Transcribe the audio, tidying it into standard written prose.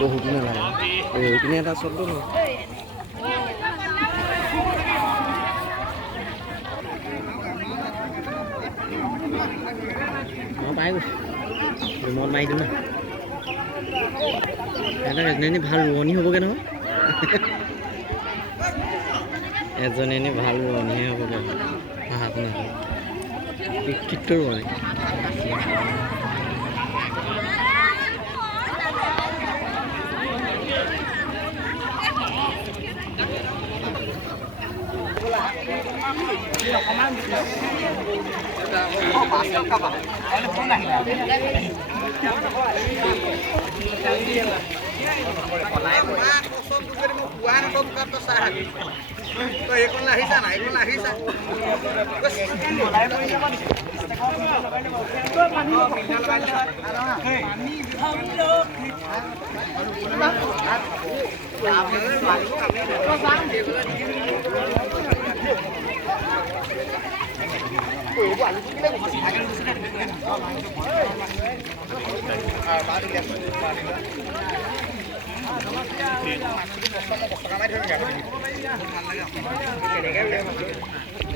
বহুত নালাগে এইপিনে এটা শব্দ ন মই পাই গৈছোঁ ৰুমত মাৰি দিওঁ না এজনী ভাল ৰোৱনী হ'বগৈ নহয় এজনী এনে ভাল ৰোৱনীহে হ'বগৈ পঢ়া শুনা শিক্ষিত ৰোৱনী